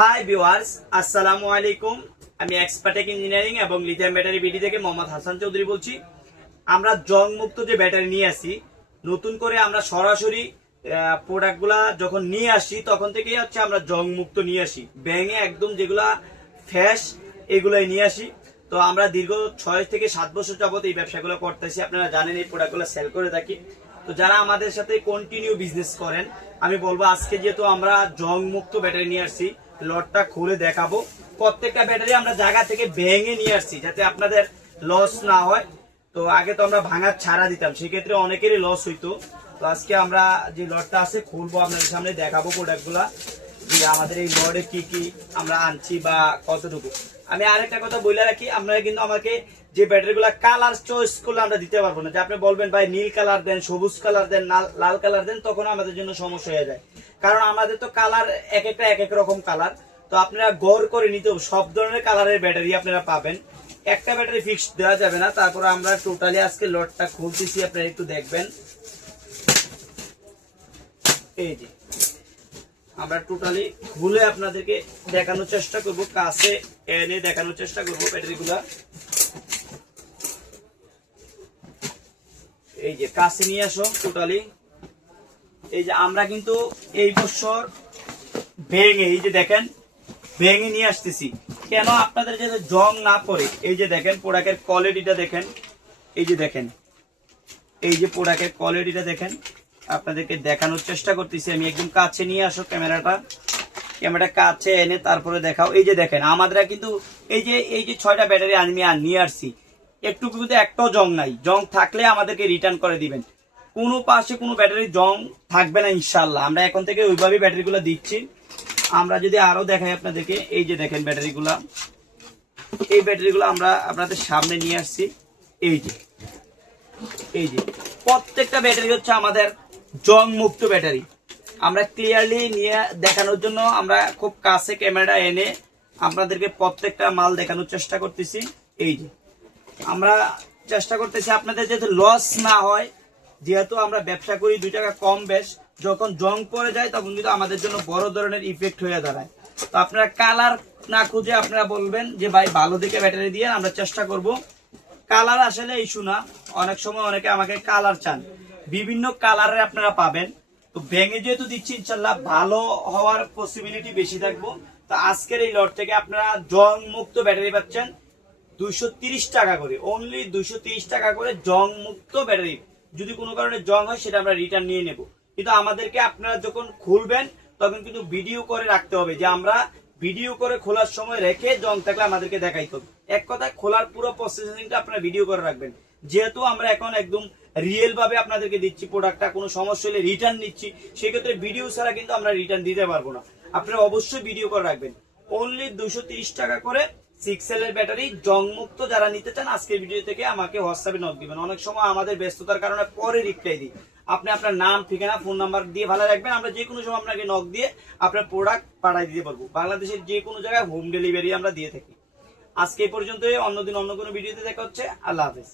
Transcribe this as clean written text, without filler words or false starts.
Hi viewers, আসসালামু আলাইকুম। আমি এক্সপার্টেক ইঞ্জিনিয়ারিং এবং লিথিয়াম ব্যাটারি বিডি থেকে মোহাম্মদ হাসান চৌধুরী বলছি। আমরা জং মুক্ত যে ব্যাটারি নিয়ে আসি, নতুন করে আমরা সরাসরি প্রোডাক্টগুলা যখন নিয়ে আসি তখন থেকেই হচ্ছে আমরা জং মুক্ত নিয়ে আসি, ব্যাঙে একদম যেগুলা ফ্যাশ এগুলাই নিয়ে আসি। তো আমরা দীর্ঘ 6 থেকে 7 বছর যাবত এই ব্যবসাগুলো করতেছি। আপনারা জানেন এই প্রোডাক্টগুলো সেল করে থাকি। তো যারা আমাদের সাথে কন্টিনিউ বিজনেস করেন, আমি বলবো আজকে যেহেতু আমরা জং মুক্ত ব্যাটারি নিয়ে আসছি, লটটা খুলে দেখাবো। প্রত্যেকটা ব্যাটারি আমরা জায়গা থেকে ভেঙে নিয়ে আসছি যাতে আপনাদের লস না হয়। তো আগে তো আমরা ভাঙা ছাড়া দিতাম, সেক্ষেত্রে অনেকেরই লস হইতো। তো আজকে আমরা যে লটটা আছে খুলবো, আপনাদের সামনে দেখাবো প্রোডাক্টগুলা, যে আমাদের এই লটে কি কি আমরা আনছি বা কতটুকু। আমি আরেকটা কথা বলে রাখি, আপনারা কিন্তু আমাকে যে ব্যাটারিগুলা কালার চয়েস করলে আমরা দিতে পারবো না। যে আপনি বলবেন ভাই নীল কালার দেন, সবুজ কালার দেন, লাল কালার দেন, তখন আমাদের জন্য সমস্যা হয়ে যায়। কারণ আমাদের তো কালার এক এক রকম কালার। তো আপনারা গড় করে নিতে হবে, সব ধরনের কালারের ব্যাটারি আপনারা পাবেন, একটা ব্যাটারি ফিক্সড দেওয়া যাবে না। তারপর আমরা টোটালি আজকে লটটা খুলতেছি, আপনারা একটু দেখবেন। এই যে আমরা টোটালি খুলে আপনাদেরকে দেখানোর চেষ্টা করব, কাছে এনে দেখানোর চেষ্টা করব ব্যাটারিগুলা। এই যে কাছে নিয়ে আসো টোটালি। এই যে আমরা কিন্তু এই বছর ভেঙে, এই যে দেখেন ভেঙে নিয়ে আসতেছি কেন, আপনাদের যাতে জং না পড়ে। এই যে দেখেন প্রোডাক্টের কোয়ালিটিটা দেখেন, এই যে দেখেন, এই যে প্রোডাক্টের কোয়ালিটিটা দেখেন, আপনাদেরকে দেখানোর চেষ্টা করতেছি আমি। একদম কাছে নিয়ে আসো ক্যামেরাটা কাছে এনে তারপরে দেখাও। এই যে দেখেন আমাদের কিন্তু এই যে 6টা ব্যাটারি আমি নিয়ে আসছি, একটু কিন্তু একটাও জং নাই। জং থাকলে আমাদেরকে রিটার্ন করে দিবেন, কোনো পাশে কোনো ব্যাটারি জং থাকবে না ইনশাল্লাহ। আমরা এখন থেকে ওইভাবে ব্যাটারিগুলো দিচ্ছি। আমরা যদি আরো দেখাই আপনাদেরকে, এই যে দেখেন ব্যাটারিগুলা, এই ব্যাটারিগুলো আমরা আপনাদের সামনে নিয়ে আসছি। এই যে প্রত্যেকটা ব্যাটারি হচ্ছে আমাদের জং মুক্ত ব্যাটারি। আমরা ক্লিয়ারলি নিয়ে দেখানোর জন্য আমরা খুব কাছে ক্যামেরা এনে আপনাদেরকে প্রত্যেকটা মাল দেখানোর চেষ্টা করতেছি। এই যে আমরা চেষ্টা করতেছি আপনাদের যাতে লস না হয়, যেহেতু আমরা ব্যবসা করি 2 টাকা কম বেশ, যখন জং পড়ে যায় তখন কিন্তু আমাদের জন্য বড় ধরনের ইফেক্ট হয়ে দাঁড়ায়। তো আপনারা কালার না খুঁজে আপনারা বলবেন যে ভাই ভালো দিকে ব্যাটারি দিয়ে, আমরা চেষ্টা করব। কালার আসলে ইস্যু না, অনেক সময় অনেকে আমাকে কালার চান, বিভিন্ন কালারে আপনারা পাবেন। তো ভেঙে যেহেতু দিচ্ছি ইনশাল্লাহ ভালো হওয়ার পসিবিলিটি বেশি থাকবো। তো আজকের এই লট থেকে আপনারা জং মুক্ত ব্যাটারি পাচ্ছেন 230 টাকা করে, অনলি 230 টাকা করে জং মুক্ত ব্যাটারি। যদি কোনো কারণে জং হয় সেটা আমরা রিটার্ন নিয়ে নেব, কিন্তু আমাদেরকে আপনারা যখন খুলবেন তখন কিন্তু ভিডিও করে রাখতে হবে, যে আমরা ভিডিও করে খোলার সময় রেখে জং থাকলে আমাদেরকে দেখাইতে হবে। এক কথায় খোলার পুরো প্রসেসিংটা আপনারা ভিডিও করে রাখবেন। যেহেতু আমরা এখন একদম রিয়েল ভাবে আপনাদেরকে দিচ্ছি প্রোডাক্টটা, কোনো সমস্যা হলে রিটার্ন নিচ্ছি, সেক্ষেত্রে ভিডিও ছাড়া কিন্তু আমরা রিটার্ন দিতে পারবো না। আপনারা অবশ্যই ভিডিও করে রাখবেন। অনলি 230 টাকা করে 6 এর ব্যাটারি জং মুক্ত। যারা নিতে চান আজকের ভিডিও থেকে আমাকে হোয়াটসঅ্যাপে নক দিবেন। অনেক সময় আমাদের ব্যস্ততার কারণে পরে রিপ্লাই দিই, আপনি আপনার নাম ঠিকানা ফোন নাম্বার দিয়ে ভালো রাখবেন। আমরা যে কোনো সময় আপনাকে নক দিয়ে আপনার প্রোডাক্ট পাঠিয়ে দিতে পারবো। বাংলাদেশের যে কোনো জায়গায় হোম ডেলিভারি আমরা দিয়ে থাকি। আজকে এই পর্যন্ত, অন্যদিন অন্য কোনো ভিডিওতে দেখা হচ্ছে। আল্লাহ হাফেজ।